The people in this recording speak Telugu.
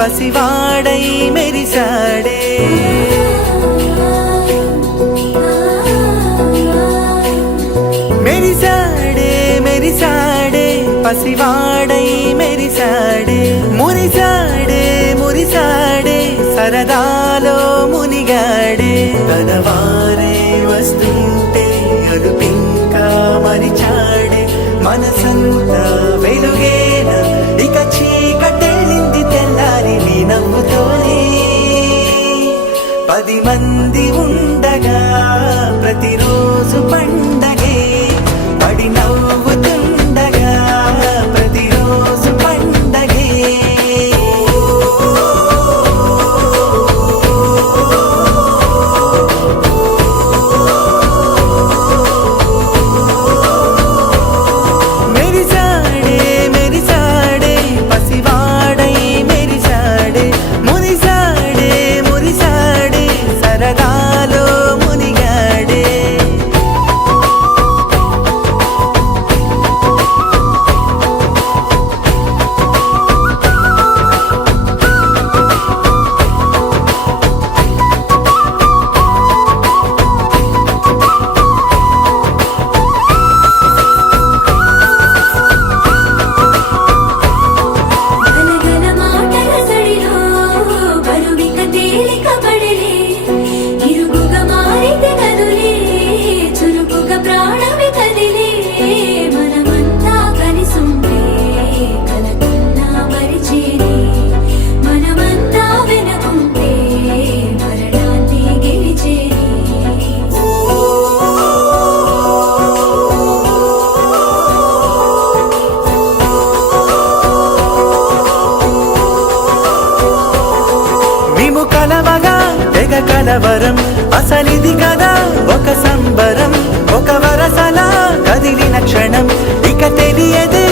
పసివాడై మెరిసాడే మెరిసాడే మెరిసాడే పసివాడై మెరిసాడే మురిసాడే మురిసాడే సరదాలో మునిగాడే తనవారే వస్తుంటే అదుపింకా మరిచాడే మనసంతా వెలుగేన ఇక చీకటెళ్ళింది తెల్లారి నీ నవ్వుతోనే 10 మంది ఉండగా ప్రతిరోజు పండగే పడి నవ్వుతుండగా ప్రతిరోజు పండగే మెరిసాడే మెరిసాడే పసివాడై మెరిసాడే మురిసాడే మురిసాడే సరదాలో మునిగాడే గలగల మాటల సడిలో బరువిక తేలిక పడలే ఇరుగుగా మారితే కదులే చురుకుగా ప్రాణమి కదిలే మనమంతా కలిసుంటే కలకున్నా మరిచేనే మనమంతా వెనకుంటే మరణాన్ని గెలిచేనే మేము కలవగా తెగ కలవరం అసలిది కదా ఒక సంబరం ఒక వరసలా కదిలిన క్షణం ఇక తెలియదే